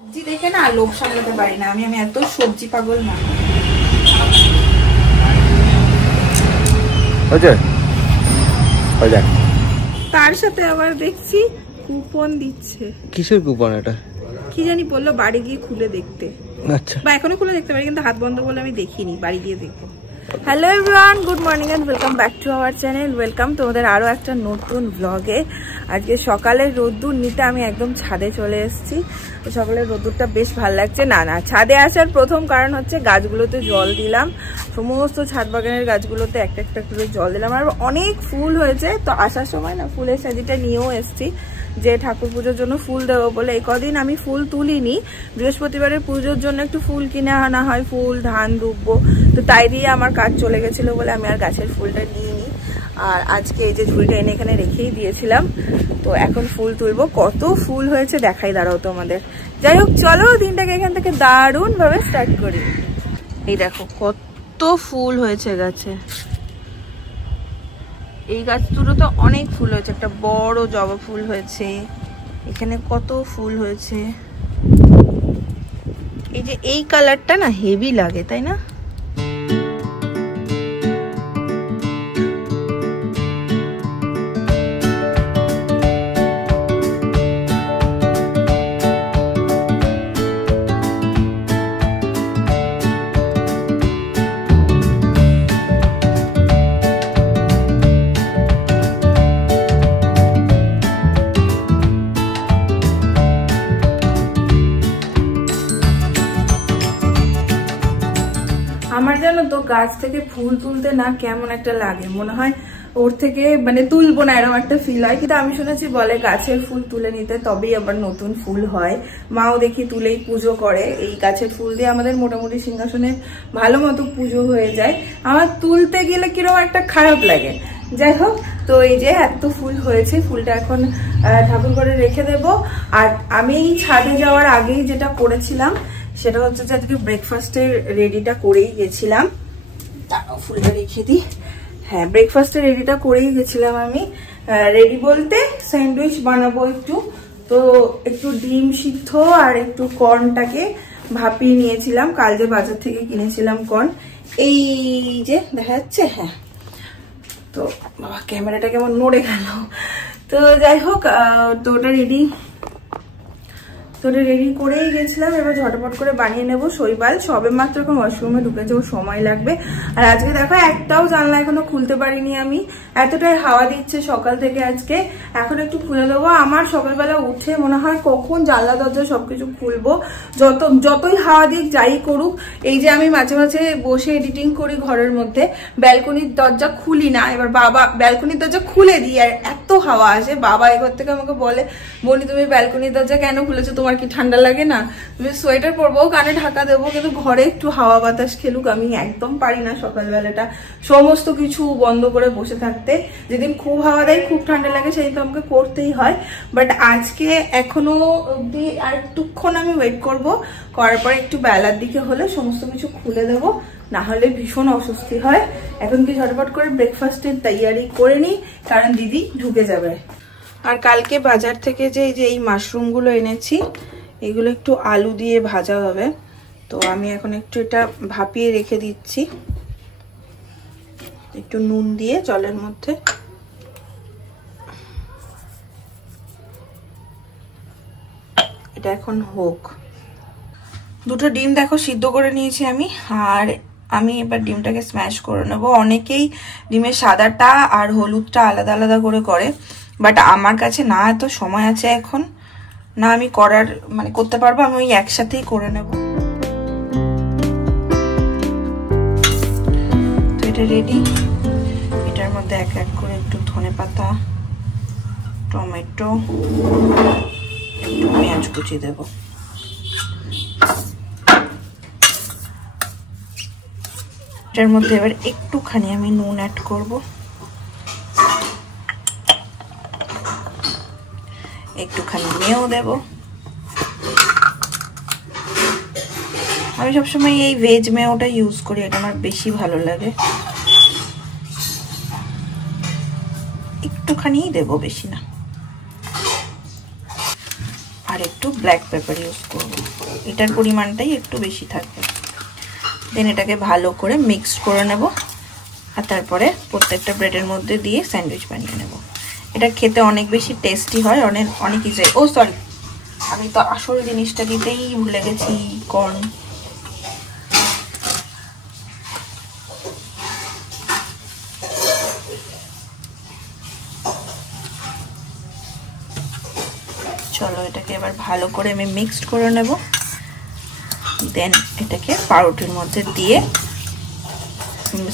সবজি দেখে না লোভ সামলাতে পারি না আমি এত সবজি পাগল না। তার সাথে আবার দেখছি কুপন দিচ্ছে। কিসের কুপন এটা? কি জানি বললো বাড়ি গিয়ে খুলে দেখতে। আচ্ছা, বা এখনো খুলে দেখতে পারি কিন্তু হাত বন্ধ বলে আমি দেখিনি, বাড়ি গিয়ে দেখবো। Hello everyone, good morning and welcome back to our channel. Welcome তোমাদের আরো একটা নতুন ব্লগে। আজকে সকালের রোদ্দুর নিতে আমি একদম ছাদে চলে এসেছি। তো সকালের রোদ্দুরটা বেশ ভালো লাগছে। না ছাদে আসার প্রথম কারণ হচ্ছে গাছগুলোতে জল দিলাম, সমস্ত ছাদ বাগানের গাছগুলোতে একটা একটা করে জল দিলাম। আর অনেক ফুল হয়েছে, তো আসার সময় না ফুলের সাজিটা নিয়েও এসেছি যে ঠাকুর পুজোর জন্য ফুল দেবো বলে। এই কদিন আমি ফুল তুলিনি, বৃহস্পতিবারের পুজোর জন্য একটু ফুল কিনে আনা হয়, ফুল ধান দুব্বো, তো তাই দিয়ে আমার কাজ চলে গেছিলো বলে আমি আর গাছের ফুলটা নিইনি। আর আজকে এই যে ঝুড়িটা এনে এখানে রেখেই দিয়েছিলাম, তো এখন ফুল তুলবো। কত ফুল হয়েছে দেখাই দাঁড়াও তোমাদের। যাই হোক, চলো দিনটাকে এখান থেকে দারুণ ভাবে স্টার্ট করি। এই দেখো কত ফুল হয়েছে গাছে। এই গাছ দুটো তো অনেক ফুল হয়েছে, একটা বড় জবা ফুল হয়েছে, এখানে কত ফুল হয়েছে। এই যে এই কালারটা না হেভি লাগে, তাই না? আমার জানো তো গাছ থেকে ফুল তুলতে না কেমন একটা লাগে, মনে হয় ওর থেকে মানে তুলবো না, এরকম একটা ফিল হয়। কিন্তু আমি শুনেছি বলে গাছের ফুল তুলে নিতে তবেই আবার নতুন ফুল হয়। মাও দেখি তুলেই পুজো করে। এই গাছের ফুল দিয়ে আমাদের মোটামুটি সিংহাসনে ভালো মতো পুজো হয়ে যায়। আমার তুলতে গেলে কিরকম একটা খারাপ লাগে। যাই হোক, তো এই যে এত ফুল হয়েছে, ফুলটা এখন ঠাকুর ঘরে রেখে দেব। আর আমি ছাদে যাওয়ার আগেই যেটা করেছিলাম সেটা হচ্ছে যে আজকে ব্রেকফাস্টের রেডিটা করেই গেছিলাম। ফুলটা রেখে দিই। হ্যাঁ, ব্রেকফাস্টের রেডিটা করেই গেছিলাম আমি। রেডি বলতে স্যান্ডউইচ বানাবো একটু, তো একটু ডিম সিদ্ধ আর একটু কর্নটাকে ভাপিয়ে নিয়েছিলাম। কাল যে বাজার থেকে কিনেছিলাম কর্ন, এই যে দেখা যাচ্ছে। হ্যাঁ, তো বাবা ক্যামেরাটা কেমন নড়ে গেল। তো যাই হোক, তো ওটা রেডি করেই গেছিলাম। এবার ঝটপট করে বানিয়ে নেবো। শৈবাল সবে মাত্র এখন ওয়াশরুমে ঢুকেছে, ওর সময় লাগবে। আর আজকে দেখো একটাও জানলা এখনো খুলতে পারিনি আমি, এতটাই হাওয়া দিচ্ছে সকাল থেকে আজকে। এখন একটু খুলে দেবো। আমার সকালবেলা উঠে মনে হয় কখন জানলা দরজা সবকিছু খুলবো। যতই হাওয়া দিক যাই করুক, এই যে আমি মাঝে মাঝে বসে এডিটিং করি ঘরের মধ্যে, ব্যালকনির দরজা খুলি না। এবার বাবা ব্যালকনির দরজা খুলে দিই আর এত হাওয়া আসে। বাবা এবার থেকে আমাকে বলে, বলি তুমি ব্যালকনির দরজা কেন খুলেছো, তোমার কি ঠান্ডা লাগে না? তুমি সোয়েটার পরবো, কানে ঢাকা দেবো, কিন্তু ঘরে একটু হাওয়া বাতাস খেলুক। আমি একদম পারি না সকালবেলাটা সমস্ত কিছু বন্ধ করে বসে থাকতে। যেদিন খুব হাওয়া দেয়, খুব ঠান্ডা লাগে, সেদিন তো আমাকে করতেই হয়। বাট আজকে এখনো অব্দি আর একটুক্ষণ আমি ওয়েট করবো, করার পর একটু বেলার দিকে হলে সমস্ত কিছু খুলে দেবো, না হলে ভীষণ অস্বস্তি হয়। এখন কি ঝটপট করে ব্রেকফাস্টের তৈয়ারি করে নিই, কারণ দিদি ঢুকে যাবে। আর কালকে বাজার থেকে যে এই মাশরুমগুলো এনেছি, এগুলো একটু আলু দিয়ে ভাজা হবে। তো আমি এখন একটু এটা ভাপিয়ে রেখে দিচ্ছি একটু নুন দিয়ে জলের মধ্যে। এটা এখন হোক। দুটো ডিম দেখো সিদ্ধ করে নিয়েছি আমি, আর আমি এবার ডিমটাকে স্ম্যাশ করে নেব। অনেকেই ডিমের সাদাটা আর হলুদটা আলাদা আলাদা করে, বাট আমার কাছে না এত সময় আছে এখন, না আমি করতে পারবো। আমি ওই একসাথেই করে নেব। তো এটা রেডি। এটার মধ্যে এক এক করে একটু ধনেপাতা, টমেটো, একটু পেঁয়াজ কুচি দেব। এটার মধ্যে এবার একটুখানি আমি নুন অ্যাড করব, একটুখানি মেয়েও দেব। আমি সবসময় এই ভেজ মেয়োটা ইউজ করি, এটা আমার বেশি ভালো লাগে। একটুখানি দেব, বেশি না। আর আর একটু ব্ল্যাক পেপার ইউজ করব, এটার পরিমাণটাই একটু বেশি থাকবে। দেন এটাকে ভালো করে মিক্স করে নেব আর তারপরে প্রত্যেকটা ব্রেডের মধ্যে দিয়ে স্যান্ডউইচ বানিয়ে নেব। এটা খেতে অনেক বেশি টেস্টি হয়, অনেক ইজি। ও সরি, আমি তো আসল জিনিসটা দিতেই ভুলে গেছি, কর্ন। চলো এটাকে এবার ভালো করে আমি মিক্সড করে নেব। দেন এটাকে পাউরুটির মধ্যে দিয়ে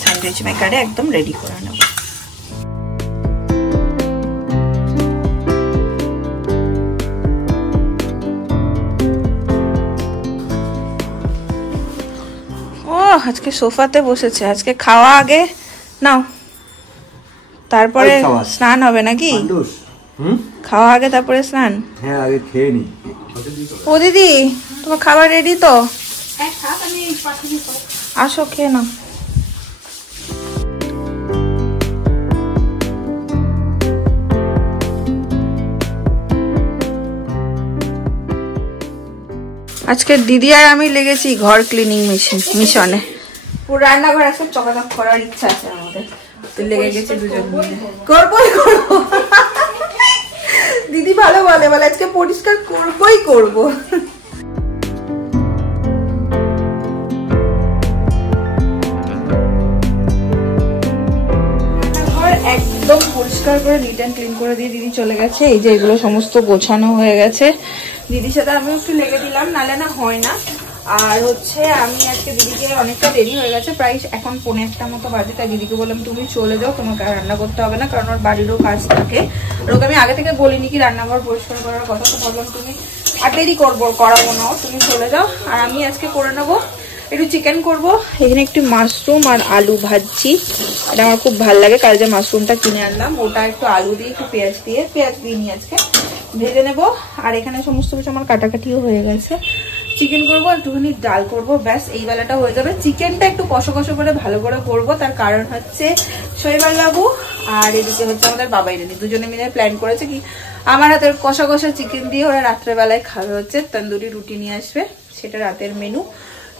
স্যান্ডউইচ মেকারে একদম রেডি করে নেব। ও আজকে সোফাতে বসেছে, আজকে খাওয়া আগে নাও তারপরে স্নান হবে নাকি? খাওয়া আগে তারপরে স্নান? হ্যাঁ আগে খেয়ে নি। ও দিদি তোমার খাবার রেডি তো? আসো খেয়ে নাও। আজকে দিদি আর আমি লেগেছি ঘর ক্লিনিং মিশনে। পুরো রান্নাঘর আজকে চকাচক করার ইচ্ছা আছে আমাদের, তো লেগে গেছে দুজন মিলে। করবোই করবো, দিদি ভালো বলে আজকে পরিষ্কার করবোই করবো। একদম পরিষ্কার করে নিট অ্যান্ড ক্লিন করে দিয়ে দিদি চলে গেছে। এই যে এগুলো সমস্ত গোছানো হয়ে গেছে, দিদির সাথে আমি একটু লেগে দিলাম, নালে না হয় না। আর হচ্ছে আমি আজকে দিদিকে অনেকটা দেরি হয়ে গেছে, প্রায় এখন 1:45 মতো বাজে, তাই দিদিকে বললাম তুমি চলে যাও, তোমাকে আর রান্না করতে হবে না, কারণ ওর বাড়িরও কাজ থাকে। ওকে আমি আগে থেকে বলিনি কি রান্নাঘর পরিষ্কার করার কথা, তো বললাম তুমি আর দেরি করাবো না, তুমি চলে যাও। আর আমি আজকে করে নেবো একটু চিকেন করব। এখানে একটু মাশরুম আর আলু ভাজছি, এটা আমার খুব ভালো লাগে। কাল যে মাশরুমটা কিনে আনলাম ওটা একটু আলু দিয়ে একটু পেঁয়াজ দিয়ে নিয়ে আজকে ভেজে নেব। আর এখানে সমস্ত কিছু আমার কাটাকাটিও হয়ে গেছে। চিকেন করবো, একটুখানি ডাল করব, ব্যাস এই বেলাটা হয়ে যাবে। চিকেনটা একটু কষা করে ভালো করে করবো, তার কারণ হচ্ছে শৈবাল বাবু আর এদিকে হচ্ছে আমাদের বাবাই রানি দুজনে মিলে প্ল্যান করেছে কি আমার হাতের কষা চিকেন দিয়ে ওরা রাত্রেবেলায় খাবে, হচ্ছে তন্দুরি রুটি নিয়ে আসবে, সেটা রাতের মেনু।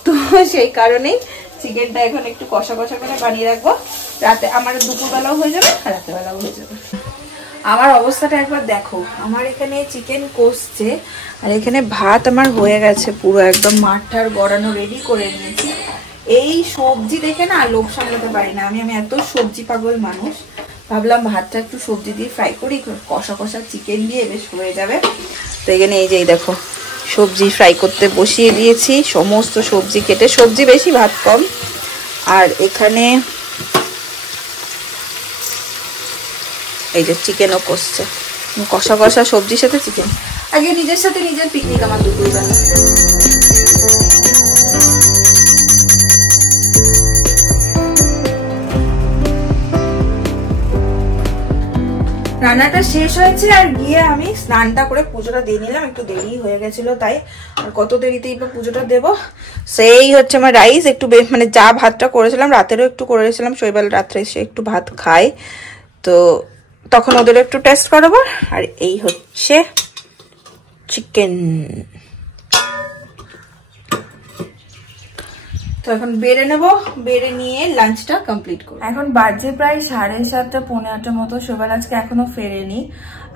তো সেই কারণেই চিকেনটা এখন একটু কষা করে বানিয়ে রাখবো, রাতে আমার দুপুরবেলাও হয়ে যাবে আর রাতেরবেলাও হয়ে যাবে। আমার অবস্থাটা একবার দেখো, আমার এখানে চিকেন কষছে আর এখানে ভাত আমার হয়ে গেছে পুরো একদম মাঠটার গড়ানো রেডি করে নিয়েছি। এই সবজি দেখে না লোভ সামলাতে পারি না আমি এত সবজি পাগল মানুষ। ভাবলাম ভাতটা একটু সবজি দিয়ে ফ্রাই করি, কষা চিকেন দিয়ে বেশ হয়ে যাবে। তো এখানে এই যে দেখো সবজি ফ্রাই করতে বসিয়ে দিয়েছি, সমস্ত সবজি কেটে, সবজি বেশি ভাত কম। আর এখানে এই যে চিকেনও কষছে, কষা সবজির সাথে চিকেন। আগে নিজের সাথে নিজের পিকনিক আমার দুপুরবেলা। রান্নাটা শেষ হয়েছে আর গিয়ে আমি স্নানটা করে পুজোটা দিয়ে নিলাম, একটু দেরি হয়ে গেছিল তাই। আর কত দেরিতেই বা পুজোটা দেবো। সেই হচ্ছে আমার রাইস একটু মানে যা ভাতটা করেছিলাম রাতেরও একটু করেছিলাম, শৈবাল রাত্রে এসে একটু ভাত খায়, তো তখন ওদের একটু টেস্ট করাবো। আর এই হচ্ছে চিকেন। তো এখন বেড়ে নেবো, বেড়ে নিয়ে লাঞ্চটা কমপ্লিট করবো। এখন বাজে প্রায় 7:30 পৌনে 8 মতো, শৈবাল আজকে এখনো ফেরেনি।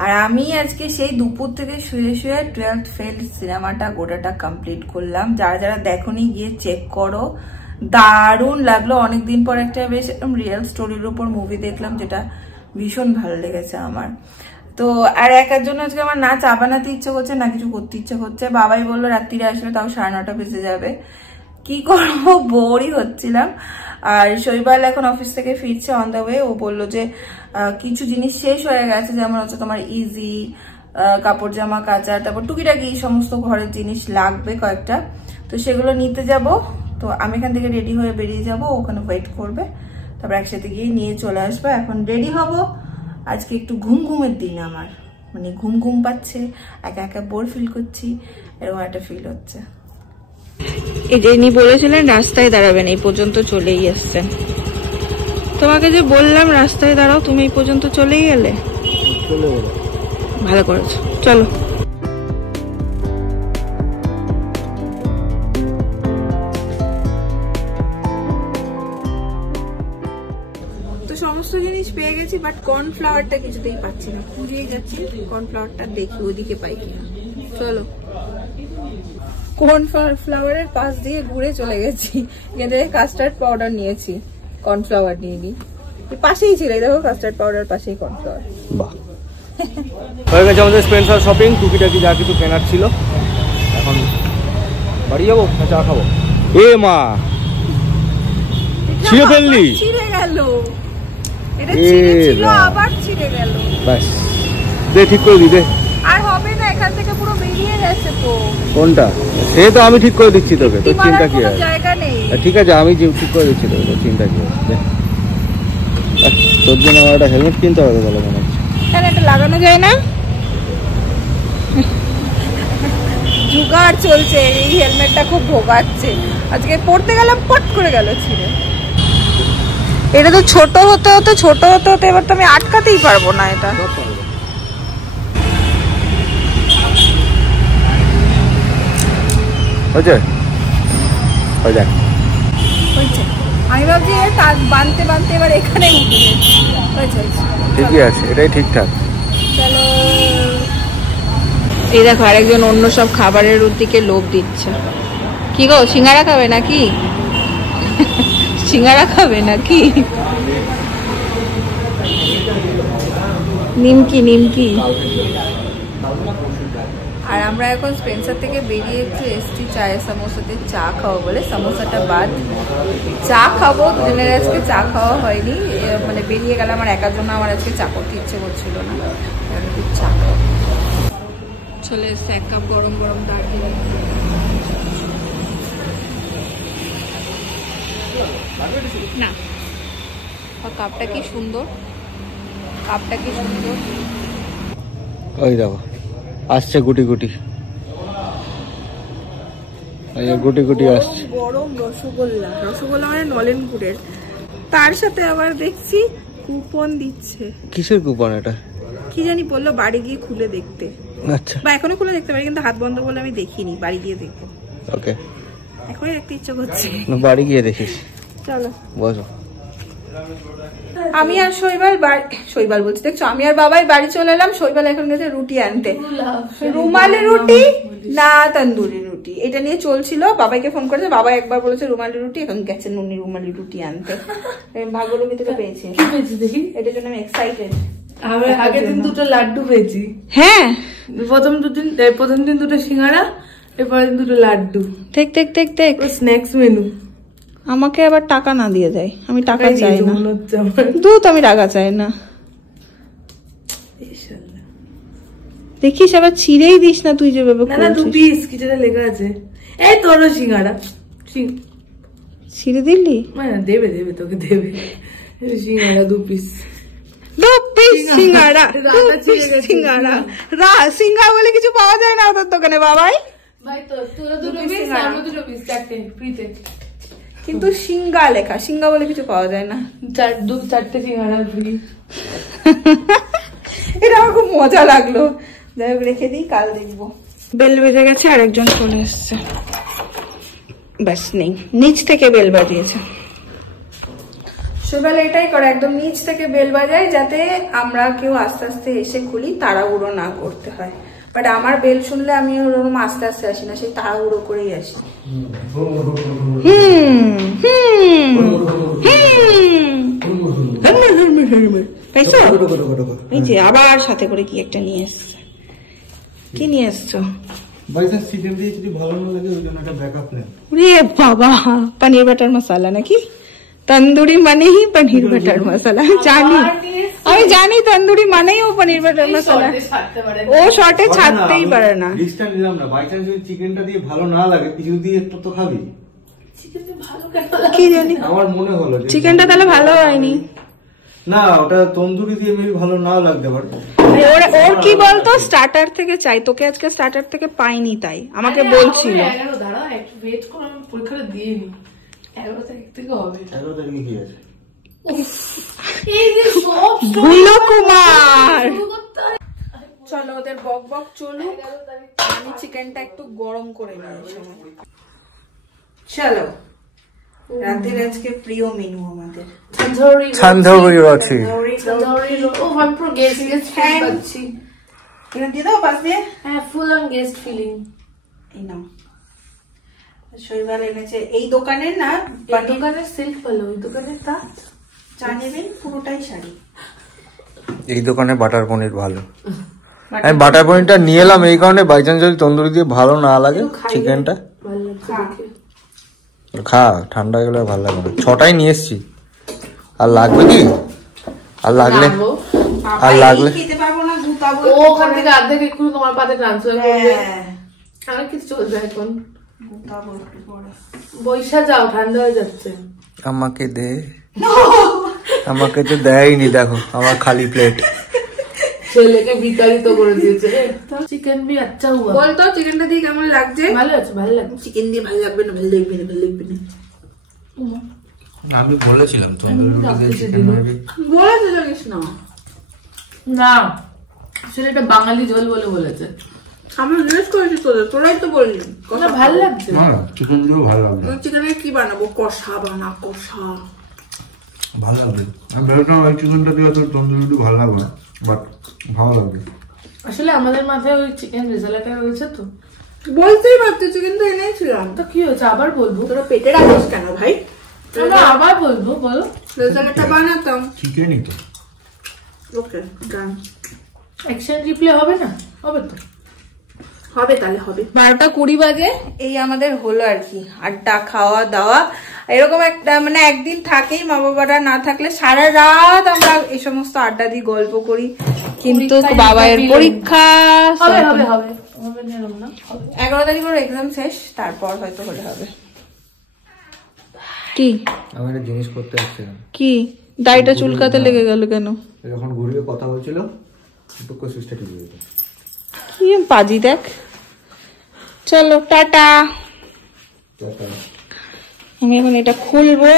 আর আমি আজকে সেই দুপুর থেকে শুয়ে 12th ফেল সিনেমাটা গোটাটা কমপ্লিট করলাম। যারা দেখোনি গিয়ে চেক করো, দারুণ লাগলো। অনেকদিন পর একটা বেশ রিয়েল স্টোরির উপর মুভি দেখলাম, যেটা ভীষণ ভালো লেগেছে আমার। তো আর একার জন্য আজকে আমার না চা বানাতে ইচ্ছে করছে না কিছু করতে ইচ্ছে করছে। বাবাই বললো রাত্রিরে আসলে তাও 9:30 বেজে যাবে, কি করবো, বোরই হচ্ছিলাম। আর শৈবাল এখন অফিস থেকে ফিরছে অন দ্য ওয়ে। ও বললো যে কিছু জিনিস শেষ হয়ে গেছে, যেমন হচ্ছে তোমার ইজি কাপড় জামা কাচা, তারপর টুকিটাকি সমস্ত ঘরের জিনিস লাগবে কয়েকটা, তো সেগুলো নিতে যাব। তো আমি এখান থেকে রেডি হয়ে বেরিয়ে যাব, ওখানে ওয়েট করবে, তারপর একসাথে গিয়ে নিয়ে চলে আসবো। এখন রেডি হব। আজকে একটু ঘুমের দিন আমার, মানে ঘুম পাচ্ছে, একা বোর ফিল করছি, এরকম একটা ফিল হচ্ছে। এই যে ইনি বলেছিলেন রাস্তায় দাঁড়াবেন, এই পর্যন্ত চলেই আসছেন। তোমাকে যে বললাম রাস্তায় দাঁড়াও, তুমি এই পর্যন্ত চলেই এলে, ভালো করেছো। চলো জিনিস পেয়ে গেছি, বাট কর্নফ্লাওয়ারটা কিছুতেই পাচ্ছি না। খুঁজেই যাচ্ছি কর্নফ্লাওয়ারটা, দেখি ওদিকে পাই কিনা। চলো, কর্নফ্লাওয়ারের পাশ দিয়ে ঘুরে চলে গেছি, এখান থেকে কাস্টার্ড পাউডার নিয়েছি, কর্নফ্লাওয়ার নিয়ে নি। পাশেই ছিল, দেখো কাস্টার্ড পাউডার পাশেই কর্নফ্লাওয়ার। বাহ, হয়ে গেছে আমাদের স্পেন্সার শপিং, টুকিটাকি যা কিছু কেনার ছিল। এখন বাড়ি যাবো না চা খাবো? এ মা, ছিঁড়ে ফেললি? ছিঁড়ে গেল, এটা ছিঁড়ে ছিল আবার ছিঁড়ে গেল। ব্যাস, দে ঠিক করে দি, দে। আর হবে না, এখান থেকে পুরো বেরিয়ে গেছে তো। কোনটা? সে তো আমি ঠিক করে দিচ্ছি তোকে, তোর চিন্তা কি আছে? জায়গা নেই। ঠিক আছে, আমি ঠিক করে দিচ্ছি তোকে, তোর চিন্তা কি আছে? তোর জন্য আমার একটা হেলমেট কিনতে হবে বলে মনে হচ্ছে। কেন, এটা লাগানো যায় না? জুগাড় চলছে, এই হেলমেটটা খুব ভোগাচ্ছে। আজকে পড়তে গেলাম, পট করে গেল ছিঁড়ে। এটা তো ছোট হতে হতে এবার তো আমি আটকাতেই পারবো না এটা। আমি ভাবছি বানতে বানতে এবার এখানে ঠিকই আছে, এটাই ঠিকঠাক। চলো, এই দেখো আরেকজন অন্য সব খাবারের দিকে লোভ দিচ্ছে। কি গো, সিঙ্গারা খাবে নাকি? সিঙ্গারা খাবে নাকি? নিমকি নিমকি। আর আমরা এখন স্পেন্সার থেকে বেরিয়ে একটু এসছি চায়ের সমোসাতে চা খাবো বলে। সমোসাটা বাদ, চা খাবো। দুজনের আজকে চা খাওয়া হয়নি, মানে বেরিয়ে গেলাম। আমার একার জন্য আমার আজকে চা করতে ইচ্ছে করছিল না, চা খাবো। চলে এসছে এক কাপ গরম গরম দার্জিলিং। না, কাপটা কি সুন্দর, কাপটা কি সুন্দর। ওই দেখো আসছে গুটি গুটি, গুটি গুটি আসছে। গরম রসগোল্লা, রসগোল্লা মানে নলেনপুরের। তার সাথে আবার দেখছি কুপন দিচ্ছে। কিসের কুপন এটা? কি জানি বললো, বাড়ি গিয়ে খুলে দেখতে। আচ্ছা, বা এখনো খুলে দেখতে পারি, কিন্তু হাত বন্ধ বলে আমি দেখিনি, বাড়ি গিয়ে দেখবো। ওকে, এখনই দেখতে ইচ্ছে করছে। বাড়ি গিয়ে দেখিস। চলো বসো। আমি আর শৈবাল বলছি, দেখছো, আমি আর বাবাই বাড়ি চলে এলাম। শৈবাল এখন গেছে রুটি আনতে, রুমালি রুটি না তন্দুরি রুটি, এটা নিয়ে চলছিল। বাবাইকে ফোন করেছে, বাবা একবার বলেছে রুমালি রুটি, এখন গেছে নুনি রুমালি রুটি আনতে। ভাগ্যলক্ষ্মী থেকে পেয়েছি, এটার জন্য আমি এক্সাইটেড। আমরা আগের দিন দুটো লাড্ডু পেয়েছি। হ্যাঁ, প্রথম দিন দুটো সিঙ্গাড়া, এরপরের দিন দুটো লাড্ডু। দেখ দেখ দেখ দেখ, স্ন্যাক্স মেনু। আমাকে আবার টাকা না দিয়ে যায়, আমি টাকা চাই না। দুধ, আমি টাকা চাই না। দেখিস আবার ছিঁড়েই দিস না তুই যেভাবে। না, 2 পিস কিছুটা লেখা আছে। এই তোরও সিঙ্গাড়া ছিঁড়ে দিলি? দেবে তোকে দেবে সিঙ্গাড়া 2 পিস। সিঙ্গাড়া সিঙ্গাড়া বলে কিছু পাওয়া যায় না ওদের দোকানে বাবাই। কিন্তু সিঙ্গা লেখা, সিঙ্গা বলে কিছু পাওয়া যায় না। 4টে সিঙ্গাড়া ফ্রি। এটা আমার খুব মজা লাগলো। যাই হোক, রেখে দিই, কাল দেখবো। বেল বেজে গেছে, আর একজন চলে এসছে। ব্যাস নেই, নিচ থেকে বেল বাজিয়েছে। শৈবাল এটাই করে, একদম নিচ থেকে বেল বাজায়, যাতে আমরা কেউ আস্তে আস্তে এসে খুলি, তাড়াহুড়ো না করতে হয়। বাট আমার বেল শুনলে আমি ওরকম আস্তে আস্তে আসি না, সেই তাড়াহুড়ো করেই আসি। এই যে আবার সাথে করে কি একটা নিয়ে এসছে। কি নিয়ে এসছো? বাবা, পনির বাটার মশলা নাকি? তন্দুরি মানেই পনির বাটার মশলা। আমি জানি তন্দুরি মানেই ও পনির বাটার মশলা। ও শর্টে ছাড়তেই পারে না। চিকেনটা দিয়ে ভালো না লাগে, কিছু দিয়ে একটু তো খাবি। কি জানি, আমার মনে হলো চিকেনটা তাহলে ভালো হয়নি। না, ওটা তন্দুরি দিয়ে মেবি ভালো নাও লাগতে পারে। ওর কি বলতো, স্টার্টার থেকে চাই। তোকে আজকে স্টার্টার থেকে পাইনি, তাই আমাকে বলছিল। পরীক্ষাটা দিয়ে নি, 11 তারিখ থেকে হবে। 11 তারিখে কি আছে? কুমার, চলো ওদের বক বক চলুক, আমি চিকেনটা একটু গরম করে নিই। চলো, রাতের আজকে প্রিয় মেনু আমাদের তান্দুরি রুটি। Oh, I'm pro guest পাচ্ছি। এখানে দিয়ে দাও পাশ দিয়ে। হ্যাঁ, ফুল অন গেস্ট ফিলিং। এই নাও। শৈবাল এনেছে এই দোকানের না, দোকানের সিল্ক ভালো, ওই দোকানের তা চা নেবেন পুরোটাই শাড়ি। এই দোকানে বাটার পনির ভালো। আমি বাটার পনিরটা নিয়ে এলাম এই কারণে, বাই চান্স যদি তন্দুরি দিয়ে ভালো না লাগে চিকেনটা, ভালো লাগছে দেখে। খা, ঠান্ডা হয়ে গেলে ভালো লাগবে না। 6টাই নিয়ে এসছি, আর লাগবে কি? আর লাগলে খেতে পারবো না, গুতাবো। ওখান থেকে অর্ধেক একটু তোমার পাতে ট্রান্সফার করবে। আমি কিছু চলবে এখন, গুতাবো একটু পরে। বৈশা যাও, ঠান্ডা হয়ে যাচ্ছে। আমাকে দে, আমাকে তো দেয়নি, দেখো আমার খালি প্লেট। ছেলেকে বিতাড়িত করে দিয়েছে। চিকেন ভি আচ্ছা হুয়া। বলতো চিকেনটা দিয়ে কেমন লাগছে? ভালো আছে, ভালো লাগছে। চিকেন দিয়ে ভালো লাগবে না, ভালো লাগবে না, ভালো লাগবে না। আমি বলেছিলাম তন্দুরি রুটি দিয়ে চিকেন মারবি, বলেছে জানিস না? না, আসলে এটা বাঙালি ঝোল বলে বলেছে। আমি জিজ্ঞেস করেছি তোদের, তোরাই তো বললি ভালো লাগছে। চিকেন দিয়েও ভালো লাগবে। চিকেনের কি বানাবো? কষা বানা, কষা ভালো লাগবে। আমি ভেবেছিলাম ওই চিকেনটা দিয়ে তোর তন্দুরি রুটি ভালো লাগবে, বাট ভালো লাগবে। আসলে আমাদের মাথায় ওই চিকেন রেজালাটা রয়েছে তো, বলতেই পারতো চিকেন তো এনেছিলাম। তো কি হয়েছে, আবার বলবো? তোরা পেটে রাখিস কেন ভাই? আমরা আবার বলবো, বলো। রেজাল্টটা বানাতাম। চিকেনই তো। ওকে ডান। অ্যাকশন রিপ্লে হবে না? হবে তো, হবে তাহলে হবে। 12:20 বাজে, এই আমাদের হলো আর কি আড্ডা, খাওয়া দাওয়া। এরকম একটা মানে একদিন থাকেই, মা বাবারা না থাকলে সারা রাত আমরা এই সমস্ত আড্ডা দিই, গল্প করি। কিন্তু বাবার পরীক্ষা 11 তারিখ ওর এক্সাম শেষ, তারপর হয়তো হলে হবে। কি আমি একটা জিনিস করতে আসছিলাম। কি দাড়িটা চুলকাতে লেগে গেল কেন? যখন ঘুরিয়ে কথা বলছিল টুক সুইচটা টিপে দিল। কি পাজি দেখ। চলো টাটা। আমি এখন এটা খুলবো,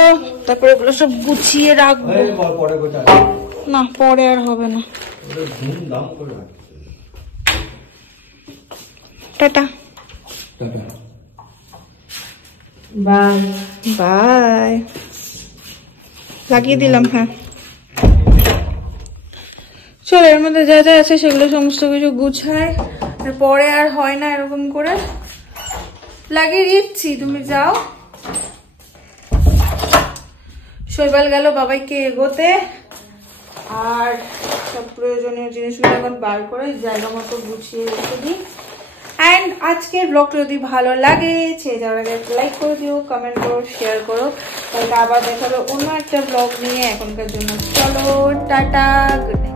তারপরে এগুলো সব গুছিয়ে রাখবো। না পরে আর হবে না। Tata bye bye. লাগিয়ে দিলাম। হ্যাঁ চলো, এর মধ্যে যা যা আছে সেগুলো সমস্ত কিছু গুছায়, পরে আর হয় না এরকম করে। লাগিয়ে দিচ্ছি, তুমি যাও। শৈবাল গেল বাবাইকে এগোতে, আর সব প্রয়োজনীয় জিনিসগুলো এখন বার করে জায়গা মতো গুছিয়ে রেখে দিই। অ্যান্ড আজকের ব্লগটা যদি ভালো লাগে, সে যাওয়ার আগে লাইক করে দিও, কমেন্ট করো, শেয়ার করো। তাহলে আবার দেখাবে অন্য একটা ব্লগ নিয়ে। এখনকার জন্য চলো টাটা, গুড নাইট।